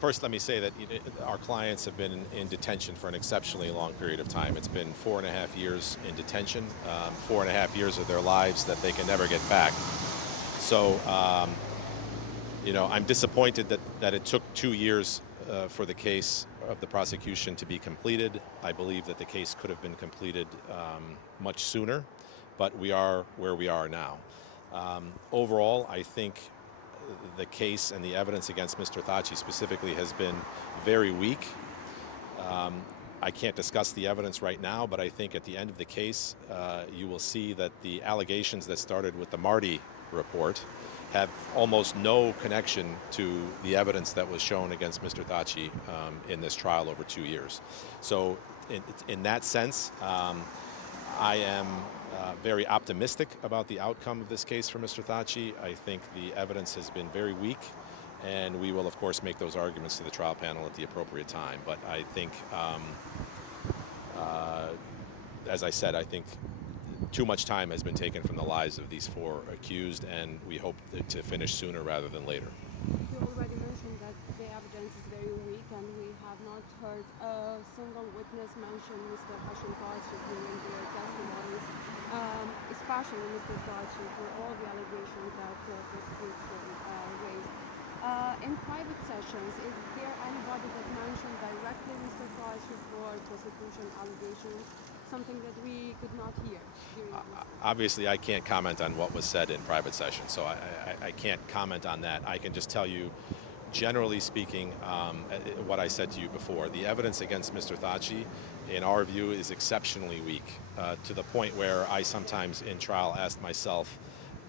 First, let me say that our clients have been in detention for an exceptionally long period of time. It's been 4.5 years in detention, 4.5 years of their lives that they can never get back. So, I'm disappointed that it took 2 years for the case of the prosecution to be completed. I believe that the case could have been completed much sooner, but we are where we are now. Overall, I think the case and the evidence against Mr. Thacit specifically has been very weak. I can't discuss the evidence right now, but I think at the end of the case, you will see that the allegations that started with the Marty report have almost no connection to the evidence that was shown against Mr. Thacit in this trial over 2 years. So in that sense, I am very optimistic about the outcome of this case for Mr. Thacit. I think the evidence has been very weak, and we will, of course, make those arguments to the trial panel at the appropriate time. But I think, as I said, I think too much time has been taken from the lives of these 4 accused, and we hope to finish sooner rather than later. You already mentioned that the evidence is very weak, and we have not heard a single witness mention Mr. Thacit during their testimonies, especially Mr. Thacit, for all the allegations that the prosecution raised. In private sessions, is there anybody that mentioned directly Mr. Thacit for prosecution allegations? Something that we could not hear during Obviously, I can't comment on what was said in private session, so I can't comment on that. I can just tell you, generally speaking, what I said to you before. The evidence against Mr. Thacit, in our view, is exceptionally weak, to the point where I sometimes in trial asked myself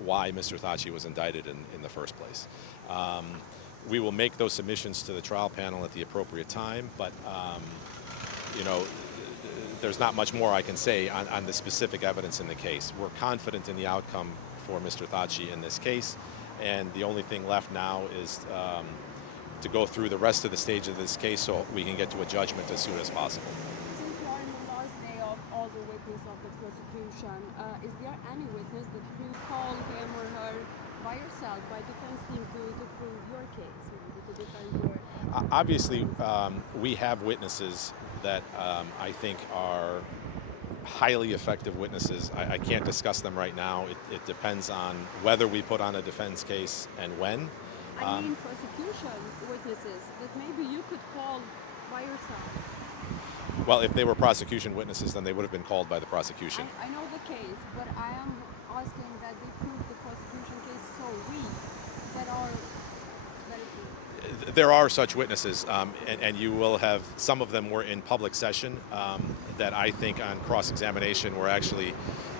why Mr. Thacit was indicted in the first place. We will make those submissions to the trial panel at the appropriate time, but there's not much more I can say on the specific evidence in the case. We're confident in the outcome for Mr. Thacit in this case, and the only thing left now is to go through the rest of the stage of this case so we can get to a judgment as soon as possible. Since we are in the last day of all the witnesses of the prosecution, is there any witness that you call him or her by yourself, by defense team, to prove your case, to defend your... Obviously, we have witnesses that I think are highly effective witnesses. I can't discuss them right now. It depends on whether we put on a defense case and when. I mean prosecution witnesses that maybe you could call by yourself. Well, if they were prosecution witnesses, then they would have been called by the prosecution. I know the case, but I am asking that they prove the prosecution case so weak that are... There are such witnesses, and you will have, some of them were in public session that I think on cross-examination were actually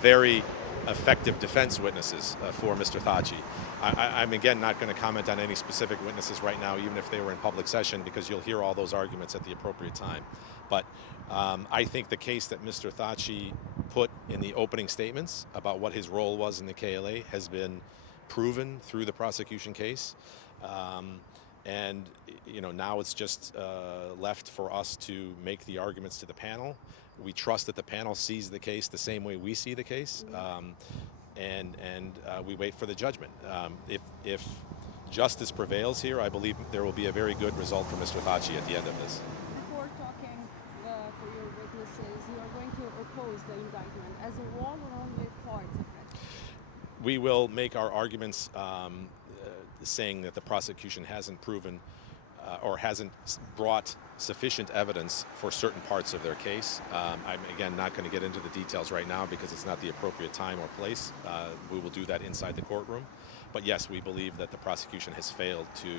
very effective defense witnesses for Mr. Thacit. I'm again not going to comment on any specific witnesses right now, even if they were in public session, because you'll hear all those arguments at the appropriate time. But I think the case that Mr. Thacit put in the opening statements about what his role was in the KLA has been proven through the prosecution case. And now it's just left for us to make the arguments to the panel. We trust that the panel sees the case the same way we see the case, and we wait for the judgment. If justice prevails here, I believe there will be a very good result for Mr. Thacit at the end of this. Before talking for your witnesses, you are going to oppose the indictment as a whole or only parts of it? We will make our arguments saying that the prosecution hasn't proven or hasn't brought sufficient evidence for certain parts of their case. I'm again not going to get into the details right now because it's not the appropriate time or place. We will do that inside the courtroom. But yes, we believe that the prosecution has failed to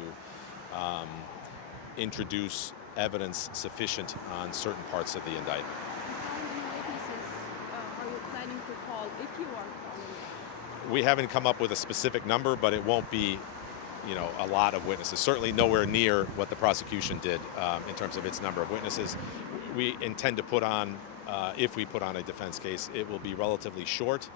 introduce evidence sufficient on certain parts of the indictment. How many witnesses are you planning to call if you are calling? We haven't come up with a specific number, but it won't be a lot of witnesses. Certainly nowhere near what the prosecution did in terms of its number of witnesses. We intend to put on, if we put on a defense case, it will be relatively short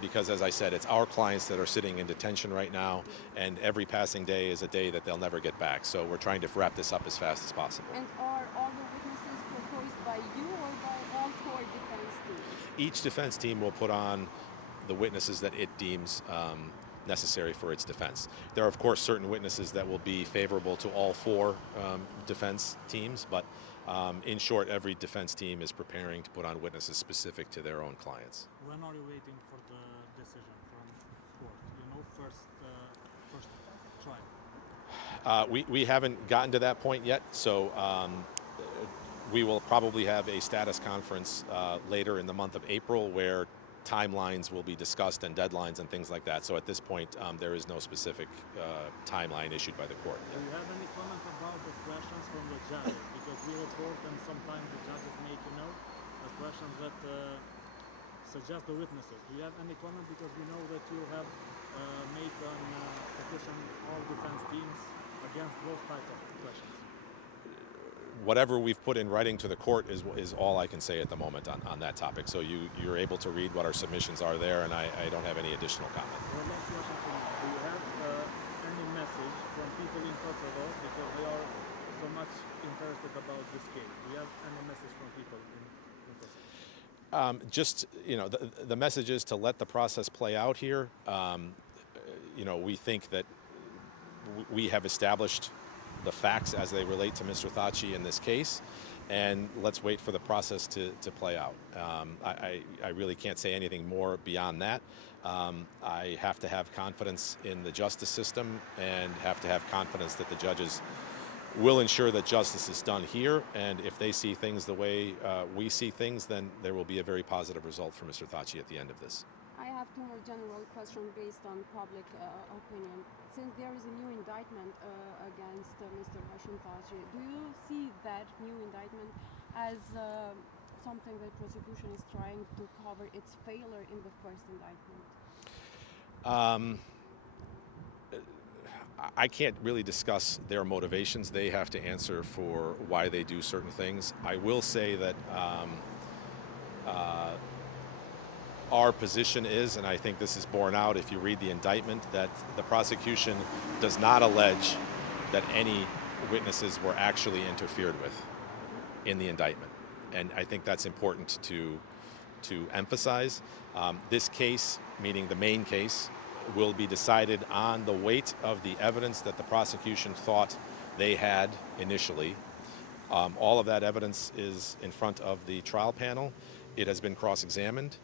because, as I said, it's our clients that are sitting in detention right now, and every passing day is a day that they'll never get back. So we're trying to wrap this up as fast as possible. And are all the witnesses proposed by you or by all 4 defense teams? Each defense team will put on the witnesses that it deems necessary for its defense. There are, of course, certain witnesses that will be favorable to all four defense teams, but in short, every defense team is preparing to put on witnesses specific to their own clients. When are you waiting for the decision from court? You know, first trial. We haven't gotten to that point yet, so we will probably have a status conference later in the month of April where timelines will be discussed and deadlines and things like that. So at this point, there is no specific timeline issued by the court. Do you have any comment about the questions from the judges? Because we report and sometimes the judges make, questions that suggest the witnesses. Do you have any comment? Because we know that you have made a petition all defense teams against those types of questions. Whatever we've put in writing to the court is all I can say at the moment on that topic. So you're able to read what our submissions are there, and I don't have any additional comment. Well, last question for you. Do you have any message from people in Kosovo, because they are so much interested about this case? Do you have any message from people in Kosovo? Just, the message is to let the process play out here. We think that we have established the facts as they relate to Mr. Thacit in this case, and let's wait for the process to play out. I really can't say anything more beyond that. I have to have confidence in the justice system and have to have confidence that the judges will ensure that justice is done here, and if they see things the way we see things, then there will be a very positive result for Mr. Thacit at the end of this. I have two more general questions based on public opinion. Since there is a new indictment against Mr. Thacit, do you see that new indictment as something that prosecution is trying to cover its failure in the first indictment? I can't really discuss their motivations. They have to answer for why they do certain things. I will say that our position is, and I think this is borne out if you read the indictment, that the prosecution does not allege that any witnesses were actually interfered with in the indictment. And I think that's important to emphasize. This case, meaning the main case, will be decided on the weight of the evidence that the prosecution thought they had initially. All of that evidence is in front of the trial panel. It has been cross-examined,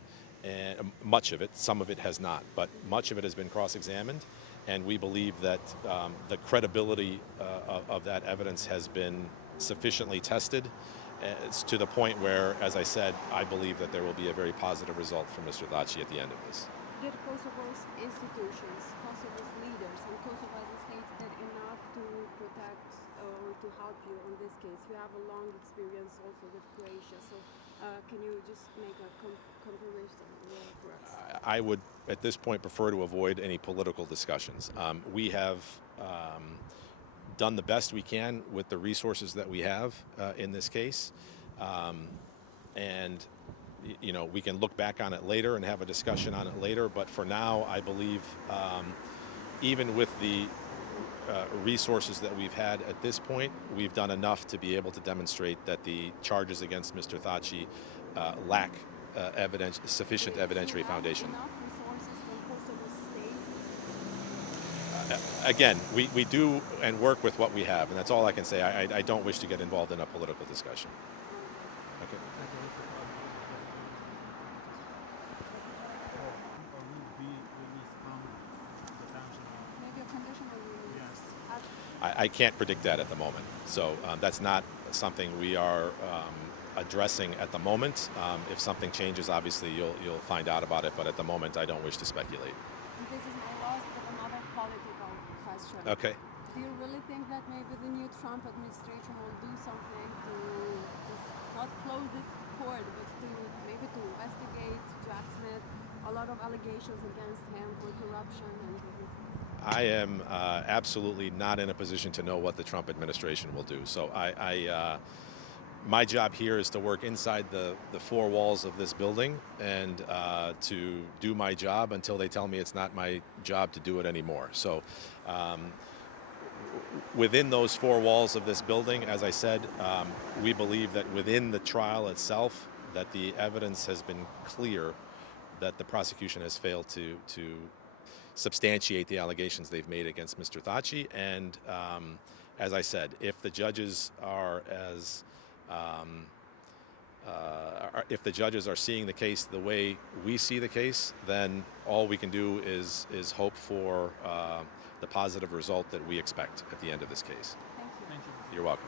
and much of it, some of it has not, but much of it has been cross-examined, and we believe that the credibility of that evidence has been sufficiently tested. It's to the point where, as I said, I believe that there will be a very positive result for Mr. Thacit at the end of this. Did Kosovo's institutions, Kosovo's leaders, and Kosovo as a state did enough to protect or to help you on this case? You have a long experience also with Croatia, so can you just make a comparison for us? I would, at this point, prefer to avoid any political discussions. We have done the best we can with the resources that we have in this case, and we can look back on it later and have a discussion on it later, but for now, I believe even with the resources that we've had at this point, we've done enough to be able to demonstrate that the charges against Mr. Thacit lack sufficient evidentiary foundation. Enough resources from Kosovo's state? Again, we do and work with what we have, and that's all I can say. I don't wish to get involved in a political discussion. Okay. I can't predict that at the moment. So that's not something we are addressing at the moment. If something changes, obviously you'll find out about it, but at the moment I don't wish to speculate. And this is my last but another political question. Okay. Do you really think that maybe the new Trump administration will do something to not close this court, but to investigate Jack Smith, a lot of allegations against him for corruption and everything? I am absolutely not in a position to know what the Trump administration will do. So my job here is to work inside the four walls of this building and to do my job until they tell me it's not my job to do it anymore. So within those four walls of this building, as I said, we believe that within the trial itself, that the evidence has been clear that the prosecution has failed to substantiate the allegations they've made against Mr. Thacit. And as I said, if the judges are if the judges are seeing the case the way we see the case, then all we can do is hope for the positive result that we expect at the end of this case. Thank you. Thank you. You're welcome.